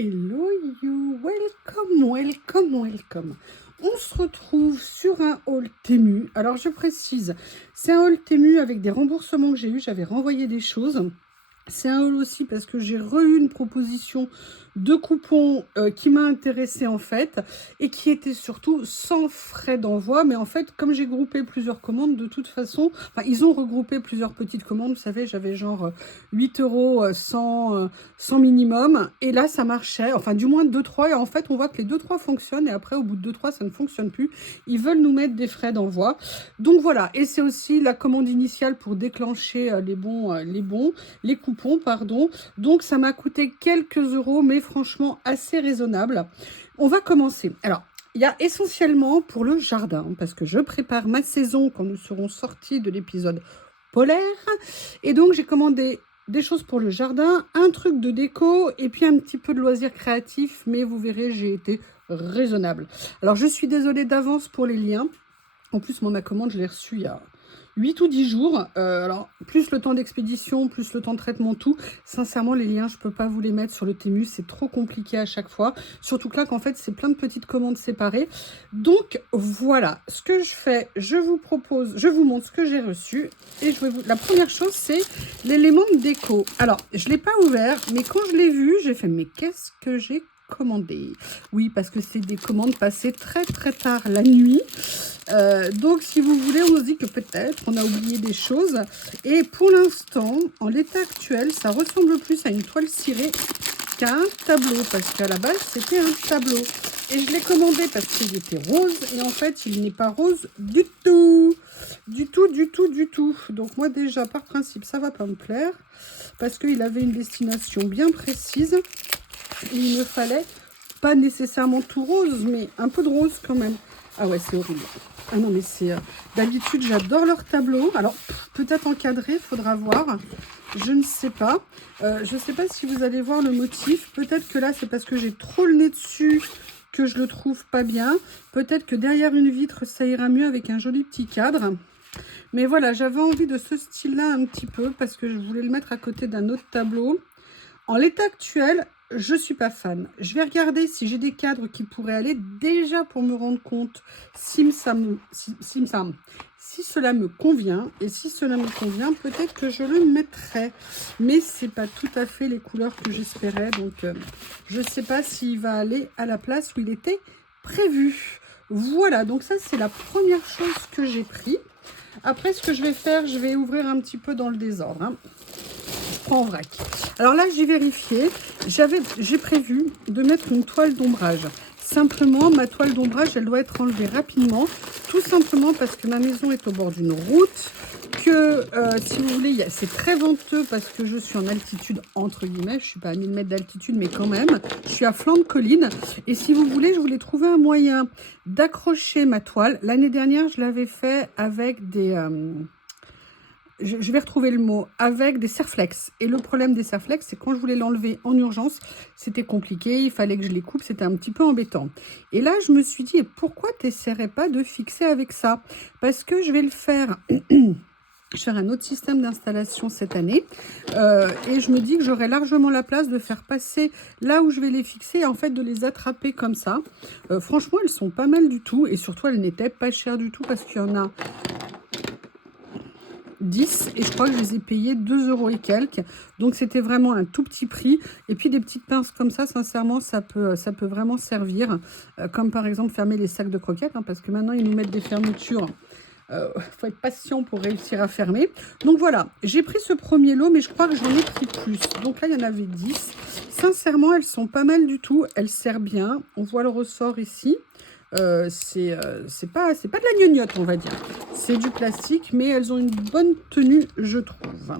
Hello you, welcome. On se retrouve sur un haul Temu. Alors je précise, c'est un haul Temu avec des remboursements que j'ai eu. J'avais renvoyé des choses. C'est un haul aussi parce que j'ai eu une proposition de coupons qui m'a intéressée en fait et qui était surtout sans frais d'envoi. Mais en fait, comme j'ai groupé plusieurs commandes, de toute façon, enfin, ils ont regroupé plusieurs petites commandes. Vous savez, j'avais genre 8 euros sans minimum. Et là, ça marchait. Enfin, du moins 2-3. Et en fait, on voit que les 2-3 fonctionnent. Et après, au bout de 2-3, ça ne fonctionne plus. Ils veulent nous mettre des frais d'envoi. Donc voilà. Et c'est aussi la commande initiale pour déclencher les coupons, pardon. Donc ça m'a coûté quelques euros, mais franchement assez raisonnable. On va commencer. Alors, il y a essentiellement pour le jardin, parce que je prépare ma saison quand nous serons sortis de l'épisode polaire. Et donc j'ai commandé des choses pour le jardin, un truc de déco et puis un petit peu de loisirs créatifs, mais vous verrez, j'ai été raisonnable. Alors je suis désolée d'avance pour les liens. En plus, moi, ma commande, je l'ai reçue il y a 8 ou 10 jours. Alors, plus le temps d'expédition, plus le temps de traitement, tout. Sincèrement, les liens, je ne peux pas vous les mettre sur le Temu. C'est trop compliqué à chaque fois. Surtout que là, qu'en fait, c'est plein de petites commandes séparées. Donc, voilà. Ce que je fais, je vous montre ce que j'ai reçu. Et la première chose, c'est l'élément de déco. Alors, je ne l'ai pas ouvert, mais quand je l'ai vu, j'ai fait, mais qu'est-ce que j'ai commandé? Oui, parce que c'est des commandes passées très très tard la nuit. Donc, si vous voulez, on se dit que peut-être on a oublié des choses. Et pour l'instant, en l'état actuel, ça ressemble plus à une toile cirée qu'à un tableau. Parce qu'à la base, c'était un tableau. Et je l'ai commandé parce qu'il était rose. Et en fait, il n'est pas rose du tout. Du tout. Donc, moi, déjà, par principe, ça va pas me plaire. Parce qu'il avait une destination bien précise. Il me fallait pas nécessairement tout rose, mais un peu de rose quand même. Ah ouais, c'est horrible. Ah non, mais c'est... D'habitude, j'adore leur tableau. Alors, peut-être encadré, il faudra voir. Je ne sais pas. Je ne sais pas si vous allez voir le motif. Peut-être que là, c'est parce que j'ai trop le nez dessus que je le trouve pas bien. Peut-être que derrière une vitre, ça ira mieux avec un joli petit cadre. Mais voilà, j'avais envie de ce style-là un petit peu parce que je voulais le mettre à côté d'un autre tableau. En l'état actuel, je ne suis pas fan. Je vais regarder si j'ai des cadres qui pourraient aller déjà pour me rendre compte si cela me convient. Et si cela me convient, peut-être que je le mettrai. Mais ce n'est pas tout à fait les couleurs que j'espérais. Donc, je ne sais pas s'il va aller à la place où il était prévu. Voilà, donc ça, c'est la première chose que j'ai pris. Après, ce que je vais faire, je vais ouvrir un petit peu dans le désordre, hein. En vrac. Alors là, j'ai vérifié. J'ai prévu de mettre une toile d'ombrage. Simplement, ma toile d'ombrage, elle doit être enlevée rapidement. Tout simplement parce que ma maison est au bord d'une route. Que, si vous voulez, c'est très venteux parce que je suis en altitude, entre guillemets. Je ne suis pas à 1000 mètres d'altitude, mais quand même. Je suis à flanc de colline. Et si vous voulez, je voulais trouver un moyen d'accrocher ma toile. L'année dernière, je l'avais fait avec des... je vais retrouver le mot, avec des serflex. Et le problème des serflex, c'est quand je voulais l'enlever en urgence, c'était compliqué, il fallait que je les coupe, c'était un petit peu embêtant. Et là, je me suis dit, et pourquoi tu n'essaierais pas de fixer avec ça? Parce que je vais le faire... Je vais faire un autre système d'installation cette année et je me dis que j'aurai largement la place de faire passer là où je vais les fixer et en fait de les attraper comme ça. Franchement, elles sont pas mal du tout et surtout, elles n'étaient pas chères du tout parce qu'il y en a 10 et je crois que je les ai payés 2 euros et quelques. Donc c'était vraiment un tout petit prix. Et puis des petites pinces comme ça, sincèrement, ça peut vraiment servir. Comme par exemple fermer les sacs de croquettes, hein, parce que maintenant ils nous mettent des fermetures. Faut être patient pour réussir à fermer. Donc voilà, j'ai pris ce premier lot, mais je crois que j'en ai pris plus. Donc là, il y en avait 10. Sincèrement, elles sont pas mal du tout. Elles servent bien. On voit le ressort ici. C'est pas de la gnognotte, on va dire. C'est du plastique, mais elles ont une bonne tenue, je trouve.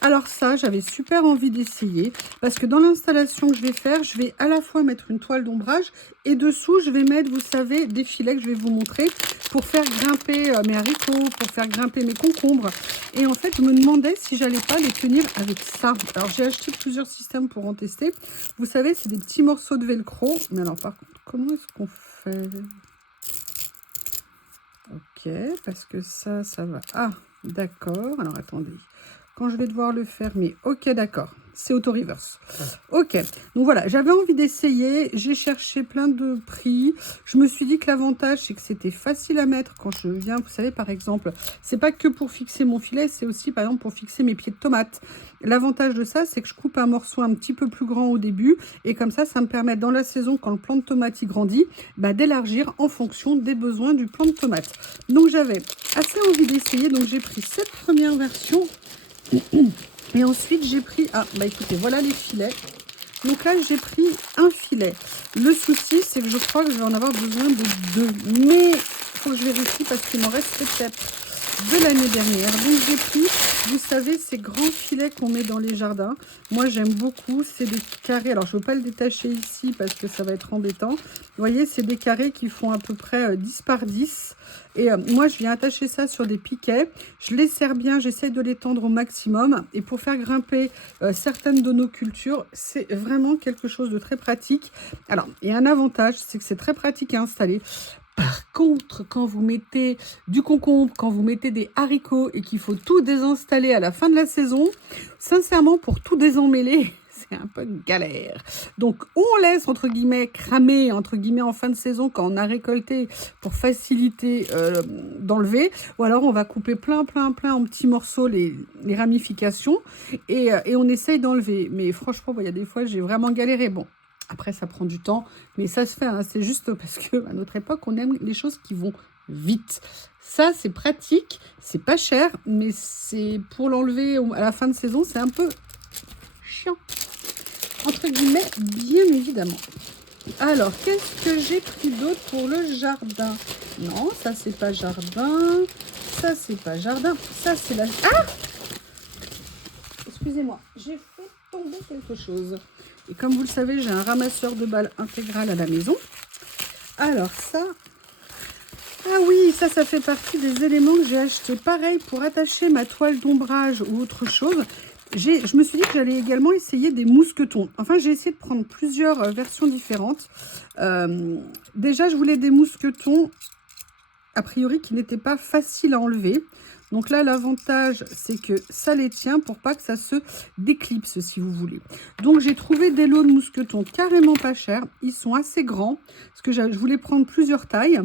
Alors ça, j'avais super envie d'essayer parce que dans l'installation que je vais faire, je vais à la fois mettre une toile d'ombrage et dessous, je vais mettre, vous savez, des filets que je vais vous montrer pour faire grimper mes haricots, pour faire grimper mes concombres. Et en fait, je me demandais si j'allais pas les tenir avec ça. Alors, j'ai acheté plusieurs systèmes pour en tester. Vous savez, c'est des petits morceaux de velcro. Mais alors, par contre, comment est-ce qu'on fait? Ok, parce que ça va... Ah, d'accord. Alors, attendez. quand je vais devoir le fermer. Ok, d'accord. C'est auto-reverse. Ok, donc voilà, j'avais envie d'essayer, j'ai cherché plein de prix. Je me suis dit que l'avantage, c'est que c'était facile à mettre quand je viens, vous savez, par exemple, c'est pas que pour fixer mon filet, c'est aussi, par exemple, pour fixer mes pieds de tomates. L'avantage de ça, c'est que je coupe un morceau un petit peu plus grand au début, et comme ça me permet, dans la saison, quand le plant de tomate y grandit, d'élargir en fonction des besoins du plant de tomate. Donc j'avais assez envie d'essayer, donc j'ai pris cette première version. Et ensuite, j'ai pris... Ah, écoutez, voilà les filets. Donc là, j'ai pris un filet. Le souci, c'est que je crois que je vais en avoir besoin de 2. Mais il faut que je vérifie parce qu'il m'en reste peut-être de l'année dernière. Donc j'ai pris, vous savez, ces grands filets qu'on met dans les jardins. Moi, j'aime beaucoup. C'est des carrés. Alors, je ne veux pas le détacher ici parce que ça va être embêtant. Vous voyez, c'est des carrés qui font à peu près 10 par 10. Et moi, je viens attacher ça sur des piquets. Je les serre bien, j'essaye de les tendre au maximum. Et pour faire grimper certaines de nos cultures, c'est vraiment quelque chose de très pratique. Alors, il y a un avantage, c'est que c'est très pratique à installer. Par contre, quand vous mettez du concombre, quand vous mettez des haricots et qu'il faut tout désinstaller à la fin de la saison, sincèrement, pour tout désemmêler, c'est un peu galère. Donc, on laisse, entre guillemets, cramer, entre guillemets, en fin de saison, quand on a récolté, pour faciliter d'enlever. Ou alors, on va couper plein en petits morceaux les ramifications et on essaye d'enlever. Mais franchement, il y a des fois, j'ai vraiment galéré. Bon. Après, ça prend du temps, mais ça se fait. Hein. C'est juste parce qu'à notre époque, on aime les choses qui vont vite. Ça, c'est pratique, c'est pas cher, mais c'est pour l'enlever à la fin de saison, c'est un peu chiant. Entre guillemets, bien évidemment. Alors, qu'est-ce que j'ai pris d'autre pour le jardin? Non, ça, c'est pas jardin. Ça, c'est pas jardin. Ça, c'est la... Ah! Excusez-moi, j'ai fait tomber quelque chose. Et comme vous le savez, j'ai un ramasseur de balles intégral à la maison. Alors ça... Ah oui, ça fait partie des éléments que j'ai acheté. Pareil, pour attacher ma toile d'ombrage ou autre chose. Je me suis dit que j'allais également essayer des mousquetons. Enfin, j'ai essayé de prendre plusieurs versions différentes. Déjà, je voulais des mousquetons, a priori, qui n'étaient pas faciles à enlever. Donc là, l'avantage, c'est que ça les tient pour pas que ça se déclipse, si vous voulez. Donc, j'ai trouvé des lots de mousquetons carrément pas chers. Ils sont assez grands, parce que je voulais prendre plusieurs tailles.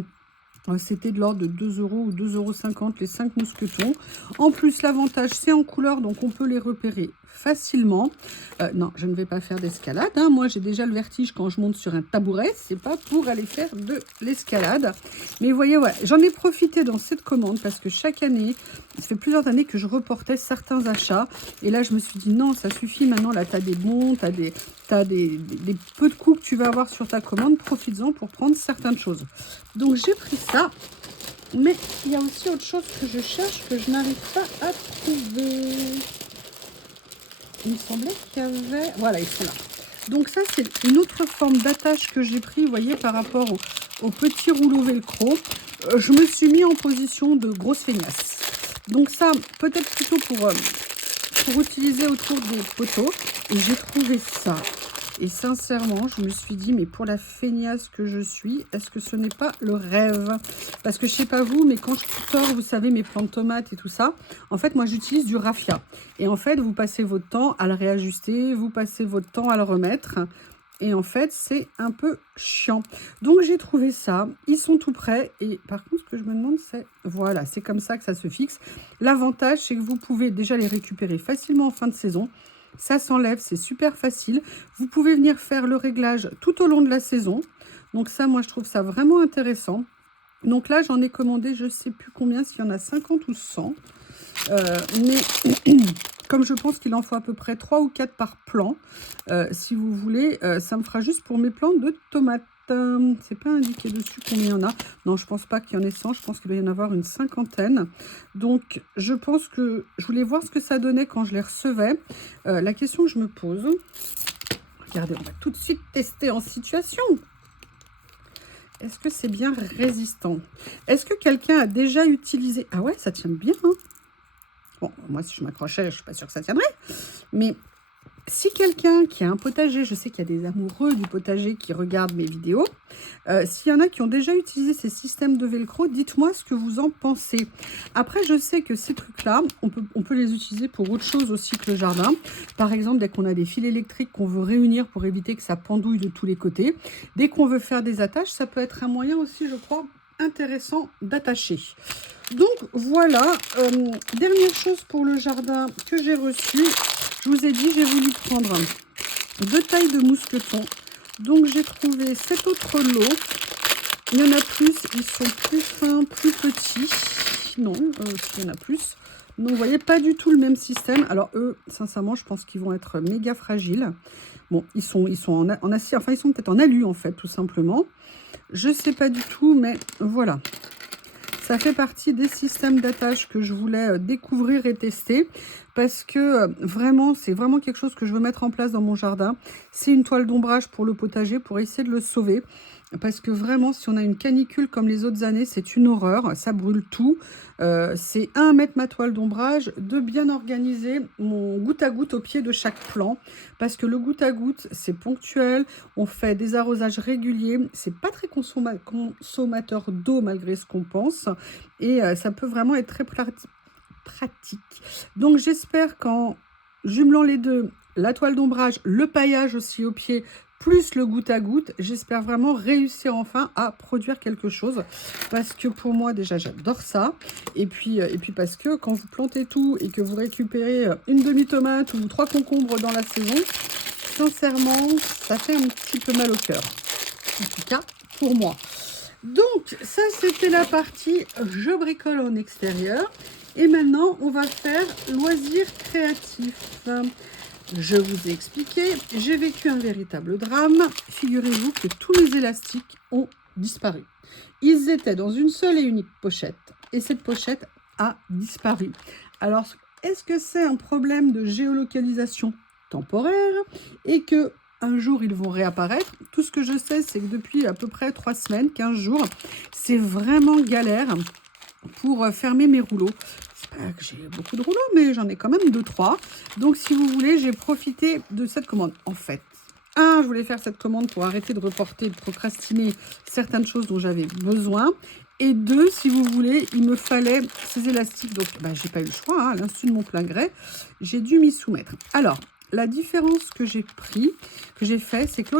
C'était de l'ordre de 2 € ou 2,50 € les 5 mousquetons. En plus, l'avantage, c'est en couleur, donc on peut les repérer facilement. Non, je ne vais pas faire d'escalade. Hein. Moi, j'ai déjà le vertige quand je monte sur un tabouret. C'est pas pour aller faire de l'escalade. Mais vous voyez, ouais, j'en ai profité dans cette commande parce que chaque année, ça fait plusieurs années que je reportais certains achats. Et là, je me suis dit, non, ça suffit. Maintenant, là, tu as des bons, tu as des peu de coûts que tu vas avoir sur ta commande. Profites-en pour prendre certaines choses. Donc, j'ai pris ça. Mais il y a aussi autre chose que je cherche que je n'arrive pas à trouver. Il me semblait qu'il y avait... Voilà, ils sont là. Donc ça, c'est une autre forme d'attache que j'ai pris, vous voyez, par rapport au petit rouleau velcro. Je me suis mis en position de grosse feignasse. Donc ça, peut-être plutôt pour utiliser autour des poteaux. Et j'ai trouvé ça. Et sincèrement, je me suis dit, mais pour la feignasse que je suis, est-ce que ce n'est pas le rêve? Parce que je sais pas vous, mais quand je tutor, vous savez, mes plants de tomates et tout ça, en fait, moi, j'utilise du raffia. Et en fait, vous passez votre temps à le réajuster, vous passez votre temps à le remettre. Et en fait, c'est un peu chiant. Donc, j'ai trouvé ça. Ils sont tout prêts. Et par contre, ce que je me demande, c'est... Voilà, c'est comme ça que ça se fixe. L'avantage, c'est que vous pouvez déjà les récupérer facilement en fin de saison. Ça s'enlève, c'est super facile. Vous pouvez venir faire le réglage tout au long de la saison. Donc ça, moi, je trouve ça vraiment intéressant. Donc là, j'en ai commandé, je ne sais plus combien, s'il y en a 50 ou 100. Mais comme je pense qu'il en faut à peu près 3 ou 4 par plant, si vous voulez, ça me fera juste pour mes plants de tomates. C'est pas indiqué dessus combien il y en a. Non, je pense pas qu'il y en ait 100. Je pense qu'il va y en avoir une cinquantaine. Donc, je pense que je voulais voir ce que ça donnait quand je les recevais. La question que je me pose... Regardez, on va tout de suite tester en situation. Est-ce que c'est bien résistant? Est-ce que quelqu'un a déjà utilisé... Ah ouais, ça tient bien. Hein. Bon, moi, si je m'accrochais, je ne suis pas sûre que ça tiendrait. Mais Si quelqu'un qui a un potager, je sais qu'il y a des amoureux du potager qui regardent mes vidéos, s'il y en a qui ont déjà utilisé ces systèmes de velcro, dites-moi ce que vous en pensez. Après, je sais que ces trucs-là, on peut les utiliser pour autre chose aussi que le jardin. Par exemple, dès qu'on a des fils électriques qu'on veut réunir pour éviter que ça pendouille de tous les côtés. Dès qu'on veut faire des attaches, ça peut être un moyen aussi, je crois, intéressant d'attacher. Donc voilà, dernière chose pour le jardin que j'ai reçu. Je vous ai dit, j'ai voulu prendre 2 tailles de mousqueton. Donc j'ai trouvé cet autre lot. Il y en a plus, ils sont plus fins, plus petits. Non, il y en a plus. Donc vous voyez, pas du tout le même système. Alors eux, sincèrement, je pense qu'ils vont être méga fragiles. Bon, ils sont en acier, enfin ils sont peut-être en alu en fait, tout simplement. Je sais pas du tout, mais voilà. Ça fait partie des systèmes d'attache que je voulais découvrir et tester parce que vraiment, c'est vraiment quelque chose que je veux mettre en place dans mon jardin. C'est une toile d'ombrage pour le potager pour essayer de le sauver. Parce que vraiment, si on a une canicule comme les autres années, c'est une horreur, ça brûle tout. C'est 1, mettre ma toile d'ombrage, 2, bien organiser mon goutte à goutte au pied de chaque plant. Parce que le goutte à goutte, c'est ponctuel, on fait des arrosages réguliers, c'est pas très consommateur d'eau malgré ce qu'on pense. Et ça peut vraiment être très pratique. Donc j'espère qu'en jumelant les deux, la toile d'ombrage, le paillage aussi au pied, plus le goutte à goutte, j'espère vraiment réussir enfin à produire quelque chose. Parce que pour moi, déjà, j'adore ça. Et puis parce que quand vous plantez tout et que vous récupérez une demi-tomate ou 3 concombres dans la saison, sincèrement, ça fait un petit peu mal au cœur. En tout cas, pour moi. Donc, ça, c'était la partie je bricole en extérieur. Et maintenant, on va faire loisirs créatifs. Je vous ai expliqué, j'ai vécu un véritable drame. Figurez-vous que tous les élastiques ont disparu. Ils étaient dans une seule et unique pochette. Et cette pochette a disparu. Alors, est-ce que c'est un problème de géolocalisation temporaire et que un jour ils vont réapparaître? Tout ce que je sais, c'est que depuis à peu près 3 semaines, 15 jours, c'est vraiment galère pour fermer mes rouleaux. C'est pas que j'ai beaucoup de rouleaux, mais j'en ai quand même 2-3. Donc si vous voulez, j'ai profité de cette commande. En fait, je voulais faire cette commande pour arrêter de reporter, de procrastiner certaines choses dont j'avais besoin. Et 2, si vous voulez, il me fallait ces élastiques. Donc, j'ai pas eu le choix, à l'insu de mon plein gré. J'ai dû m'y soumettre. Alors, la différence que j'ai fait, c'est que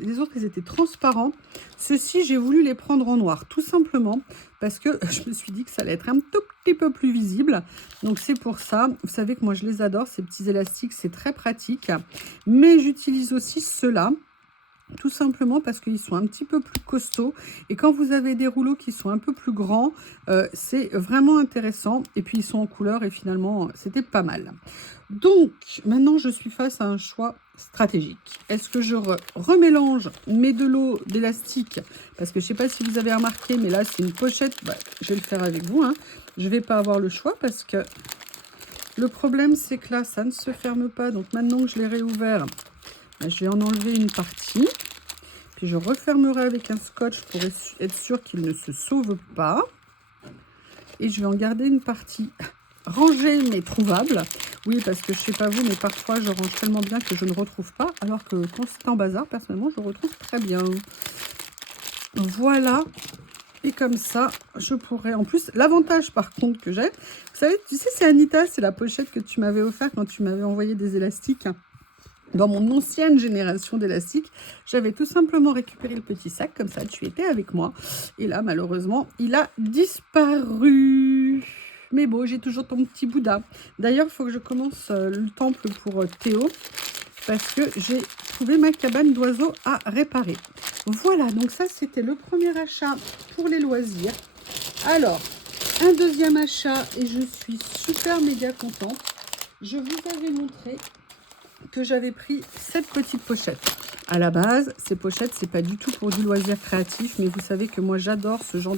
les autres, ils étaient transparents. Ceux-ci, j'ai voulu les prendre en noir, tout simplement, parce que je me suis dit que ça allait être un tout petit peu plus visible. Donc, c'est pour ça. Vous savez que moi, je les adore, ces petits élastiques, c'est très pratique. Mais j'utilise aussi ceux-là. Tout simplement parce qu'ils sont un petit peu plus costauds. Et quand vous avez des rouleaux qui sont un peu plus grands, c'est vraiment intéressant. Et puis, ils sont en couleur et finalement, c'était pas mal. Donc, maintenant, je suis face à un choix stratégique. Est-ce que je remélange mes 2 lots d'élastique? Parce que je ne sais pas si vous avez remarqué, mais là, c'est une pochette. Je vais le faire avec vous. Je ne vais pas avoir le choix parce que le problème, c'est que là, ça ne se ferme pas. Donc, maintenant que je l'ai réouvert, je vais en enlever une partie. Puis, je refermerai avec un scotch pour être sûr qu'il ne se sauve pas. Et je vais en garder une partie rangée mais trouvable. Oui, parce que je ne sais pas vous, mais parfois je range tellement bien que je ne retrouve pas. Alors que quand c'est en bazar, personnellement, je retrouve très bien. Voilà. Et comme ça, je pourrais... En plus, l'avantage par contre que j'ai... Vous savez, tu sais, c'est Anita, c'est la pochette que tu m'avais offert quand tu m'avais envoyé des élastiques. Dans mon ancienne génération d'élastiques, j'avais tout simplement récupéré le petit sac. Comme ça, tu étais avec moi. Et là, malheureusement, il a disparu. Mais bon, j'ai toujours ton petit Bouddha. D'ailleurs, il faut que je commence le temple pour Théo. Parce que j'ai trouvé ma cabane d'oiseaux à réparer. Voilà, donc ça, c'était le premier achat pour les loisirs. Alors, un deuxième achat, et je suis super méga contente. Je vous avais montré que j'avais pris cette petite pochette. À la base, ces pochettes, c'est pas du tout pour du loisir créatif, mais vous savez que moi, j'adore ce genre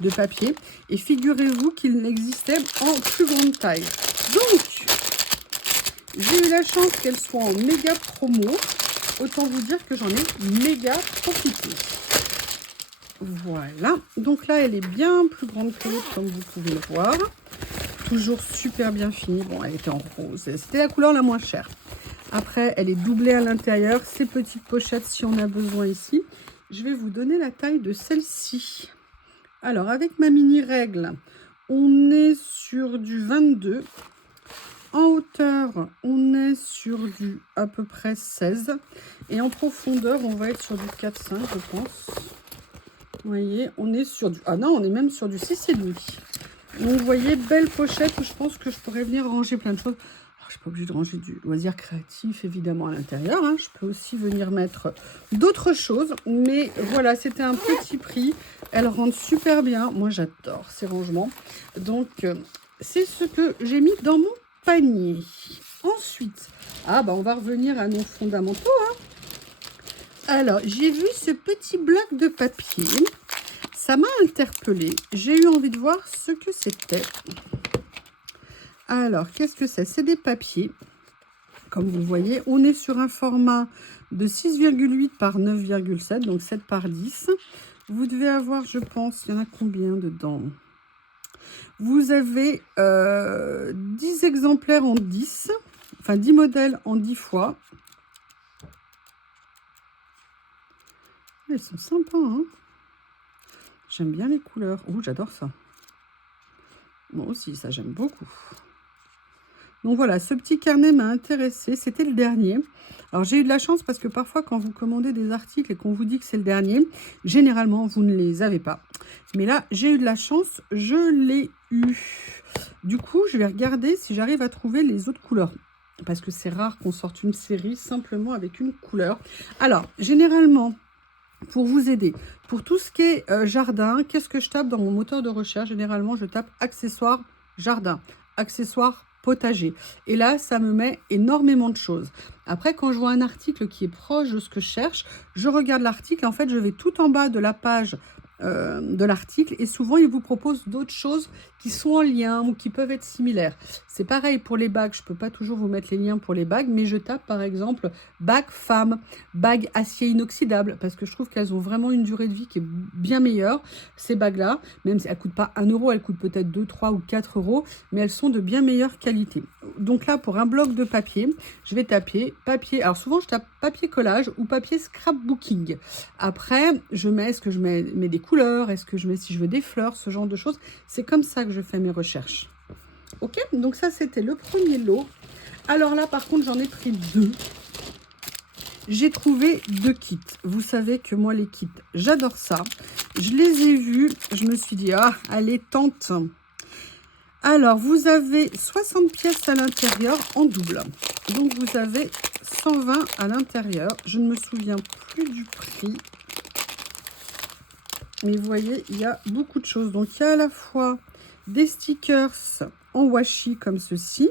de papier. Et figurez-vous qu'il existait en plus grande taille. Donc, j'ai eu la chance qu'elle soit en méga promo. Autant vous dire que j'en ai méga profité. Voilà. Donc là, elle est bien plus grande que l'autre, comme vous pouvez le voir. Toujours super bien finie. Bon, elle était en rose. C'était la couleur la moins chère. Après, elle est doublée à l'intérieur. Ces petites pochettes, si on a besoin ici. Je vais vous donner la taille de celle-ci. Alors, avec ma mini règle, on est sur du 22. En hauteur, on est sur du à peu près 16. Et en profondeur, on va être sur du 4,5, je pense. Vous voyez, on est sur du... Ah non, on est même sur du 6,5. Donc, vous voyez, belle pochette où je pense que je pourrais venir ranger plein de choses. Alors, je ne suis pas obligée de ranger du loisir créatif, évidemment, à l'intérieur. Hein. Je peux aussi venir mettre d'autres choses. Mais voilà, c'était un petit prix. Elles rendent super bien. Moi, j'adore ces rangements. Donc, c'est ce que j'ai mis dans mon panier. Ensuite, on va revenir à nos fondamentaux. Hein. Alors, j'ai vu ce petit bloc de papier. Ça m'a interpellée. J'ai eu envie de voir ce que c'était. Alors, qu'est-ce que c'est? C'est des papiers. Comme vous voyez, on est sur un format de 6,8 par 9,7, donc 7 par 10. Vous devez avoir, je pense, il y en a combien dedans? Vous avez 10 exemplaires en 10, enfin 10 modèles en 10 fois. Ils sont sympas, hein? J'aime bien les couleurs. Oh, j'adore ça. Moi aussi, ça, j'aime beaucoup. Donc voilà, ce petit carnet m'a intéressé. C'était le dernier. Alors, j'ai eu de la chance parce que parfois, quand vous commandez des articles et qu'on vous dit que c'est le dernier, généralement, vous ne les avez pas. Mais là, j'ai eu de la chance. Je l'ai eu. Du coup, je vais regarder si j'arrive à trouver les autres couleurs. Parce que c'est rare qu'on sorte une série simplement avec une couleur. Alors, généralement... Pour vous aider, pour tout ce qui est jardin, qu'est-ce que je tape dans mon moteur de recherche? Généralement, je tape accessoires jardin, accessoires potager. Et là, ça me met énormément de choses. Après, quand je vois un article qui est proche de ce que je cherche, je regarde l'article. En fait, je vais tout en bas de la page de l'article et souvent, il vous propose d'autres choses qui sont en lien ou qui peuvent être similaires. C'est pareil pour les bagues. Je ne peux pas toujours vous mettre les liens pour les bagues, mais je tape par exemple bague femme, bague acier inoxydable parce que je trouve qu'elles ont vraiment une durée de vie qui est bien meilleure. Ces bagues-là, même si elles ne coûtent pas 1 euro, elles coûtent peut-être 2, 3 ou 4 euros, mais elles sont de bien meilleure qualité. Donc là, pour un bloc de papier, je vais taper papier. Alors souvent, je tape papier collage ou papier scrapbooking. Après, je mets, est-ce que je mets des couleurs? Est-ce que je mets, si je veux, des fleurs? Ce genre de choses. C'est comme ça que je fais mes recherches. Ok, donc ça, c'était le premier lot. Alors là, par contre, j'en ai pris 2. J'ai trouvé 2 kits. Vous savez que moi, les kits, j'adore ça. Je les ai vus. Je me suis dit, ah, allez, tente. Alors, vous avez 60 pièces à l'intérieur en double. Donc, vous avez 120 à l'intérieur. Je ne me souviens plus du prix. Mais vous voyez, il y a beaucoup de choses. Donc, il y a à la fois des stickers en washi comme ceci.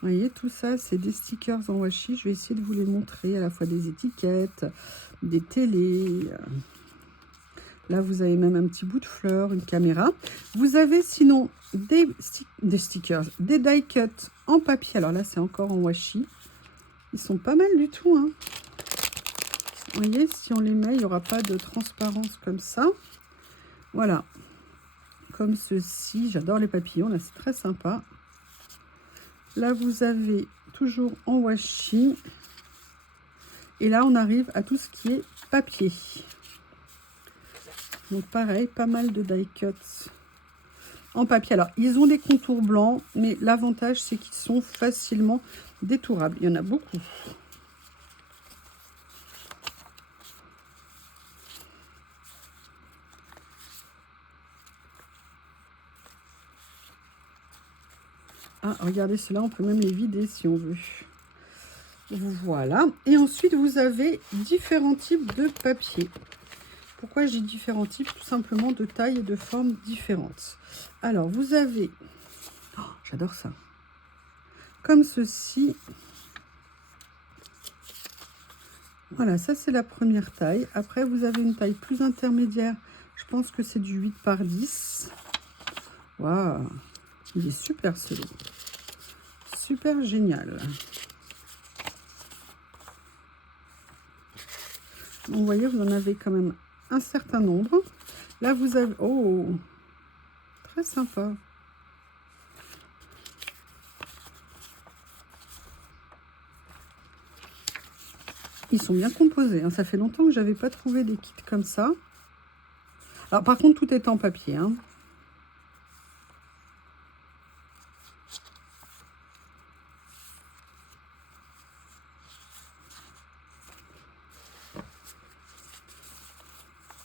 Vous voyez, tout ça, c'est des stickers en washi. Je vais essayer de vous les montrer. À la fois des étiquettes, des télés. Là, vous avez même un petit bout de fleur, une caméra. Vous avez sinon des stickers, des die cuts en papier. Alors là, c'est encore en washi. Ils sont pas mal du tout, hein. Vous voyez, si on les met, il n'y aura pas de transparence comme ça. Voilà. Comme ceci. J'adore les papillons, là, c'est très sympa. Là, vous avez toujours en washi. Et là, on arrive à tout ce qui est papier. Donc, pareil, pas mal de die cuts en papier. Alors, ils ont des contours blancs, mais l'avantage, c'est qu'ils sont facilement détourables. Il y en a beaucoup. Ah, regardez, ceux-là, on peut même les vider si on veut. Voilà. Et ensuite, vous avez différents types de papier. Pourquoi je dis différents types? Tout simplement de taille et de forme différentes. Alors, vous avez... Oh, j'adore ça. Comme ceci. Voilà, ça, c'est la première taille. Après, vous avez une taille plus intermédiaire. Je pense que c'est du 8 par 10. Waouh! Il est super, celui-là. Super génial. Donc, vous voyez, vous en avez quand même un certain nombre. Là, vous avez... Oh, très sympa. Ils sont bien composés, hein. Ça fait longtemps que je n'avais pas trouvé des kits comme ça. Alors par contre, tout est en papier, hein.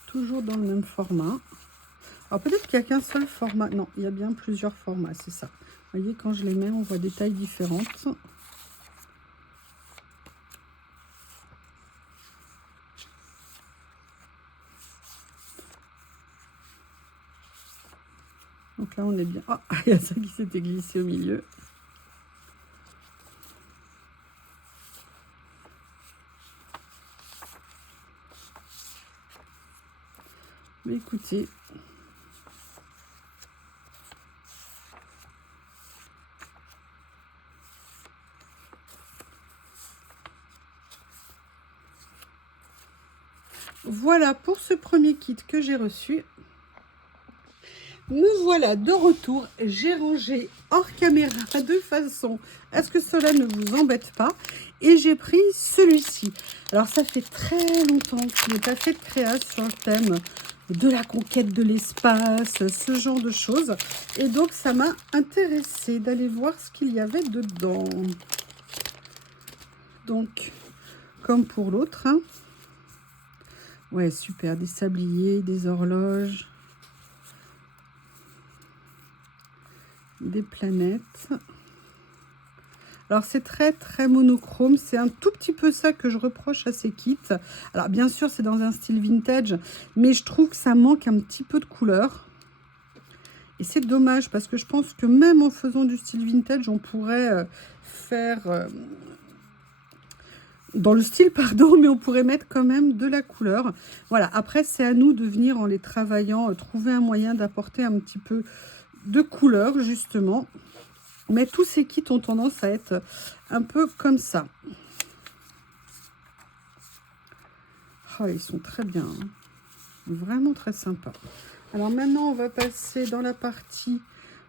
Toujours dans le même format. Alors peut-être qu'il n'y a qu'un seul format. Non, il y a bien plusieurs formats, c'est ça. Vous voyez, quand je les mets, on voit des tailles différentes. Donc là, on est bien. Ah, il y a ça qui s'était glissé au milieu. Mais écoutez, voilà pour ce premier kit que j'ai reçu. Me voilà de retour. J'ai rangé hors caméra de façon à ce que cela ne vous embête pas. Et j'ai pris celui-ci. Alors ça fait très longtemps que je n'ai pas fait de créa sur le thème de la conquête de l'espace, ce genre de choses. Et donc ça m'a intéressée d'aller voir ce qu'il y avait dedans. Donc, comme pour l'autre, hein. Ouais, super, des sabliers, des horloges, des planètes. Alors c'est très très monochrome, c'est un tout petit peu ça que je reproche à ces kits. Alors bien sûr c'est dans un style vintage, mais je trouve que ça manque un petit peu de couleur. Et c'est dommage parce que je pense que même en faisant du style vintage, on pourrait faire... dans le style, pardon, mais on pourrait mettre quand même de la couleur. Voilà, après c'est à nous de venir en les travaillant, trouver un moyen d'apporter un petit peu de couleur justement. Mais tous ces kits ont tendance à être un peu comme ça. Oh, ils sont très bien, hein. Vraiment très sympa. Alors maintenant, on va passer dans la partie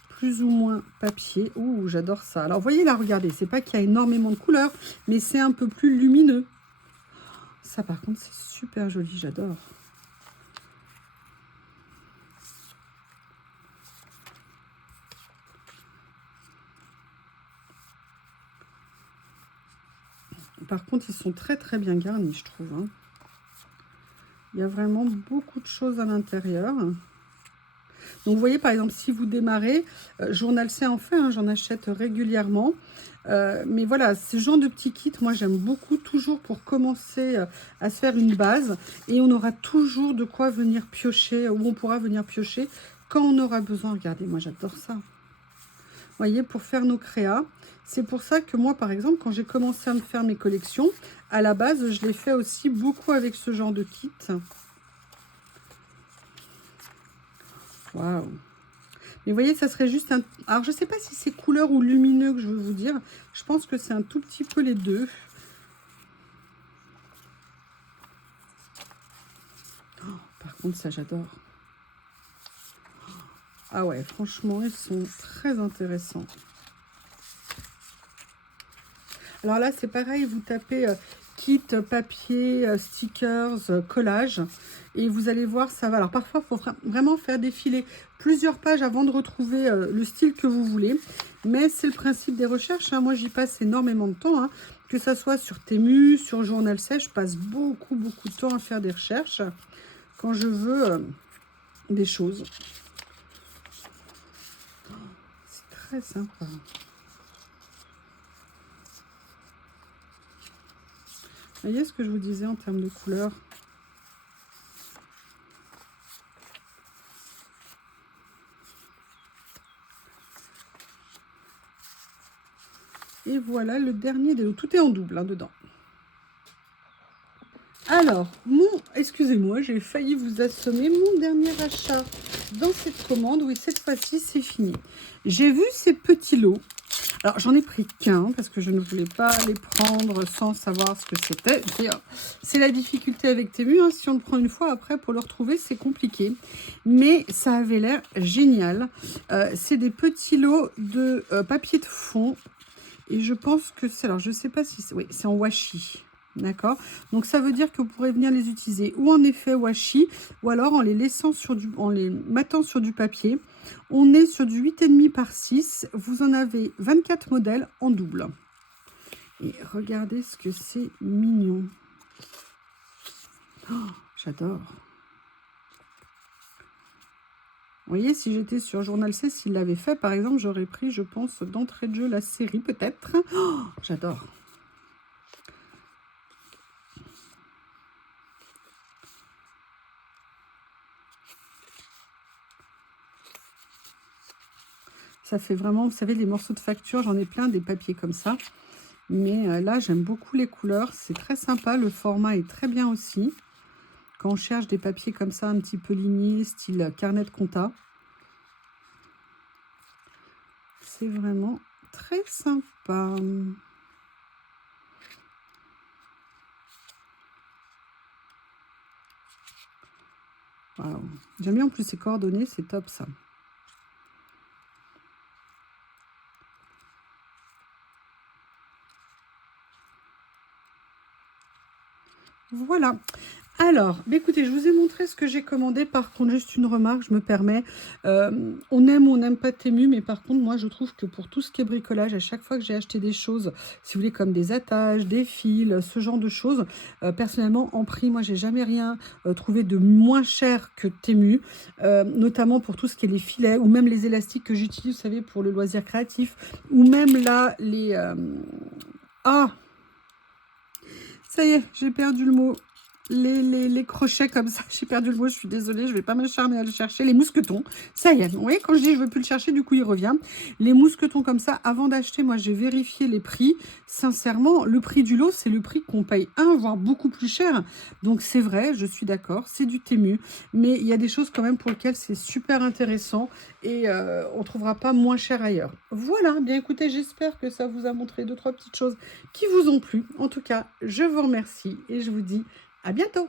plus ou moins papier. Ouh, j'adore ça. Alors, vous voyez là, regardez, c'est pas qu'il y a énormément de couleurs, mais c'est un peu plus lumineux. Ça, par contre, c'est super joli, j'adore. Par contre, ils sont très très bien garnis, je trouve, hein. Il y a vraiment beaucoup de choses à l'intérieur. Donc, vous voyez, par exemple, si vous démarrez, Journal C en fait, hein, j'en achète régulièrement. Mais voilà, ce genre de petits kits, moi, j'aime beaucoup, toujours pour commencer à se faire une base. Et on aura toujours de quoi venir piocher, ou on pourra venir piocher quand on aura besoin. Regardez, moi, j'adore ça. Vous voyez, pour faire nos créas. C'est pour ça que moi, par exemple, quand j'ai commencé à me faire mes collections, à la base, je l'ai fait aussi beaucoup avec ce genre de kit. Waouh! Mais vous voyez, ça serait juste un... Alors, je ne sais pas si c'est couleur ou lumineux que je veux vous dire. Je pense que c'est un tout petit peu les deux. Oh, par contre, ça, j'adore. Ah ouais, franchement, ils sont très intéressants. Alors là, c'est pareil, vous tapez kit, papier, stickers, collage. Et vous allez voir, ça va. Alors parfois, il faut vraiment faire défiler plusieurs pages avant de retrouver le style que vous voulez. Mais c'est le principe des recherches, hein. Moi, j'y passe énormément de temps, hein. Que ça soit sur Temu, sur Journal C, je passe beaucoup de temps à faire des recherches quand je veux des choses. C'est très sympa. Vous voyez ce que je vous disais en termes de couleurs? Et voilà le dernier des lots. Tout est en double, hein, dedans. Alors, excusez-moi, j'ai failli vous assommer. Mon dernier achat dans cette commande, oui, cette fois-ci, c'est fini. J'ai vu ces petits lots. Alors, j'en ai pris qu'un parce que je ne voulais pas les prendre sans savoir ce que c'était. C'est la difficulté avec Temu, hein. Si on le prend une fois, après, pour le retrouver, c'est compliqué. Mais ça avait l'air génial. C'est des petits lots de papier de fond. Et je pense que c'est... Alors, je ne sais pas si c'est... Oui, c'est en washi. D'accord? Donc ça veut dire que vous pourrez venir les utiliser ou en effet washi ou alors en les laissant sur du en les mettant sur du papier. On est sur du 8,5 par 6. Vous en avez 24 modèles en double. Et regardez ce que c'est mignon. Oh, j'adore. Vous voyez, si j'étais sur Journal C, s'il l'avait fait, par exemple, j'aurais pris, je pense, d'entrée de jeu la série, peut-être. Oh, j'adore. Ça fait vraiment, vous savez, les morceaux de facture, j'en ai plein des papiers comme ça. Mais là, j'aime beaucoup les couleurs. C'est très sympa. Le format est très bien aussi. Quand on cherche des papiers comme ça, un petit peu lignés, style carnet de compta. C'est vraiment très sympa. Wow. J'aime bien en plus ces coordonnées, c'est top ça. Voilà. Alors, bah écoutez, je vous ai montré ce que j'ai commandé. Par contre, juste une remarque, je me permets. On aime ou on n'aime pas Temu, mais par contre, moi, je trouve que pour tout ce qui est bricolage, à chaque fois que j'ai acheté des choses, si vous voulez, comme des attaches, des fils, ce genre de choses, personnellement, en prix, moi, j'ai jamais rien trouvé de moins cher que Temu, notamment pour tout ce qui est les filets, ou même les élastiques que j'utilise, vous savez, pour le loisir créatif, ou même là, les... Ah, ça y est, j'ai perdu le mot. Les crochets comme ça, j'ai perdu le mot, je suis désolée, je vais pas m'acharner à le chercher. Les mousquetons, ça y est, vous voyez, quand je dis je veux plus le chercher, du coup il revient. Les mousquetons comme ça, avant d'acheter, moi j'ai vérifié les prix. Sincèrement, le prix du lot, c'est le prix qu'on paye voire beaucoup plus cher. Donc c'est vrai, je suis d'accord, c'est du Temu, mais il y a des choses quand même pour lesquelles c'est super intéressant et on trouvera pas moins cher ailleurs. Voilà, bien écoutez, j'espère que ça vous a montré 2-3 petites choses qui vous ont plu. En tout cas, je vous remercie et je vous dis à bientôt!